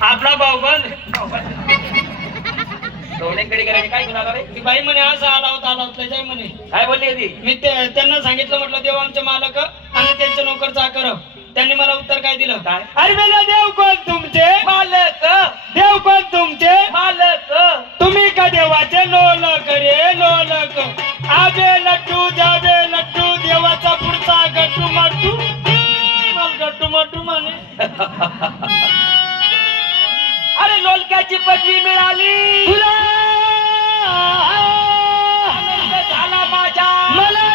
आपला काय रे ती बाई म्हणे असं आला होता आला होता जाय म्हणे. काय बोलली ती? मी ते- त्यांना सांगितलं म्हटलं देव आमचे मालक आणि त्यांचे नोकर चाकर त्यांनी मला उत्तर काय दिलं? काय? अरे बेला देव कोण तुमचे? मालक! देव कोण तुमचे? मालक! तुम्ही का देवाचे लोलक रे लोलक आबे लट्टू जाबे लट्टू देवाचा पुढचा गट्टू माटू मला गट्टू माटू म्हणे. लोलक्याची पदवी मिळाली. तुला झाला माझ्या. मला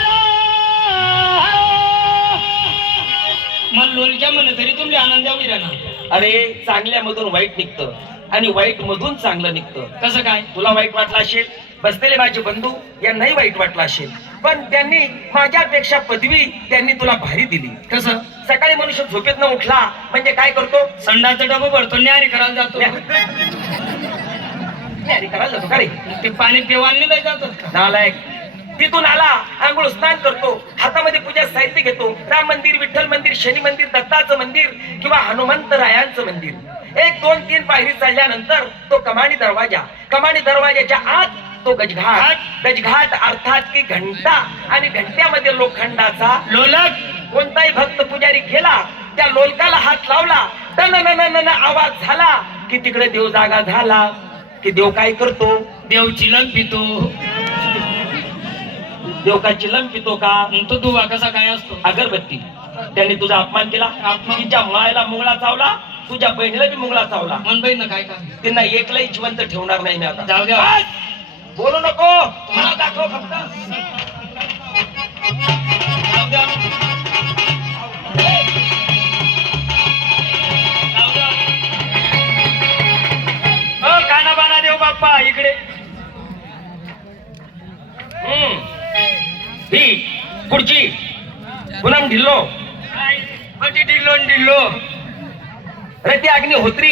मला लोलक्या म्हणे तरी तुमले आनंद यावी ना अरे चांगल्या मधून वाईट निघतं आणि वाईट मधून चांगलं निघतं. कसं काय? तुला वाईट वाटलं असेल बसलेले माझे बंधू यांनाही वाईट वाटलं असेल. पण त्यांनी माझ्यापेक्षा पदवी त्यांनी तुला भारी दिली. कसं? सकाळी मनुष्य झोपेत न उठला म्हणजे काय करतो? संडाचं डबं भरतो न्यारी करायला जातो. न्यारी. करायला जातो का रे? ते पाणी पिवायला नाही का? नालायक. तिथून आला आंघोळ स्नान करतो हातामध्ये पूजा साहित्य घेतो राम मंदिर विठ्ठल मंदिर शनी मंदिर दत्ताचं मंदिर किंवा हनुमंत रायांचं मंदिर. एक दोन तीन पायरी चढल्यानंतर तो कमानी दरवाजा कमानी दरवाजाच्या आत तो गजघाट. गजघाट अर्थात की घंटा. आणि घंट्यामध्ये लोखंडाचा लोलक. कोणताही भक्त पुजारी गेला त्या लोलकाला हात लावला टन आवाज झाला की तिकडे देव जागा झाला. की देव काय करतो? देव चिलन पितो. देव काय चिलम पितो का? तो दुवा कसा काय असतो? अगरबत्ती. त्यांनी तुझा अपमान केला? तिच्या मायला मुंगळा चावला तुझ्या बहिणीला बी मुंगळा चावला. मनबाई ना काय का त्यांना एकलाही जिवंत ठेवणार नाही मी आता. जाऊ द्या. बस! बोलू नको. मला दाखव फक्त. जाऊ द्या. हो काना बाना देव बाप्पा इकडे. हम्म. ही पुढची पुनम ढिल्लो. कधी डिल्लो न डिल्लो रती अग्निहोत्री.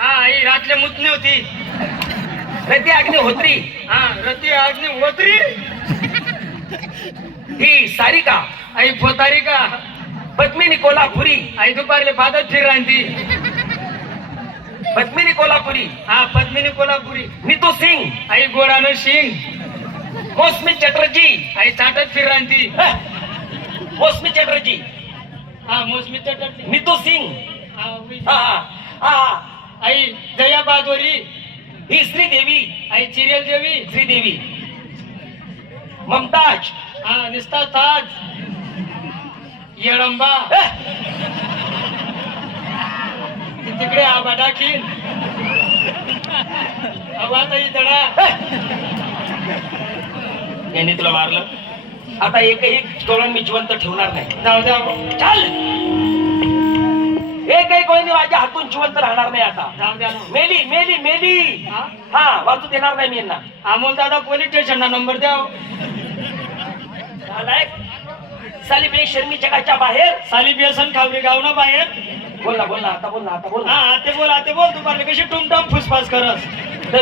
हा ही रातले मुतणी होती. रती अग्निहोत्री हा रती अग्नी होत्री. ही सारिका. आई पोतारी का पद्मिनी कोल्हापुरी. आई दुपारले पादत फिर राहती पद्मिनी कोल्हापुरी. हा पद्मिनी कोल्हापुरी. नीतू सिंग. आई गोडानं सिंग. मौसमी चटर्जी. आई चाटत फिर राहती हं. मौसमी चटर्जी. हा मोसमी चटर्जी. नीतू सिंग. हा. हा हा हा आई जया बादोरी ही श्रीदेवी आई चिरियल देवी. श्रीदेवी ममताज. हा निस्ता ताज. येळंबा. तिकडे आबा डाकीन आबाताई दडा यांनी तुला मारलं? आता एकही कळून मी जिवंत ठेवणार नाही. जाऊ द्या चाल. एकही कोणी माझ्या हातून जिवंत राहणार नाही आता. मेली मेली मेली. हा? वाचू देणार नाही मी यांना. अमोल दादा पोलीस स्टेशनला नंबर द्या. साली बेशर्मी जगाच्या बाहेर. साली बेसन खावरी गाव ना बाहेर. बोल ना बोल ना आता बोल ना आता बोल हा आते बोल आते बोल. दुपारले कशी टुमटाम फुसफास करस.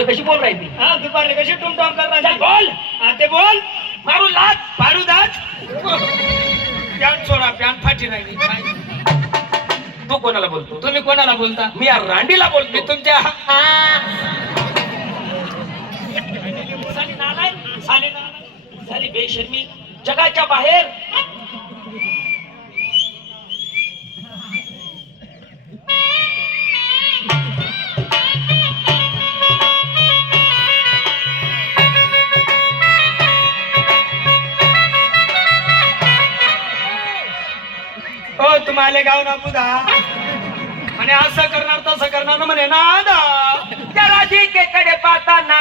कशी बोल राहिली? हा दुपारले कशी टुमटाम चल करणार बोल. आते बोल. मारू लाग पारू दाज. पॅन्ट सोडा पॅन्ट फाटी राहिली? तू कोणाला बोलतो? तुम्ही कोणाला बोलता? मी या रांडीला मी बोलतो तुमच्या साली नालायक, साली बेशर्मी. जगाच्या बाहेर हो तुम्हाला गाव ना बुधा म्हणे असं करणार तसं करणार ना म्हणे ना दा त्या राधिकेकडे पाहताना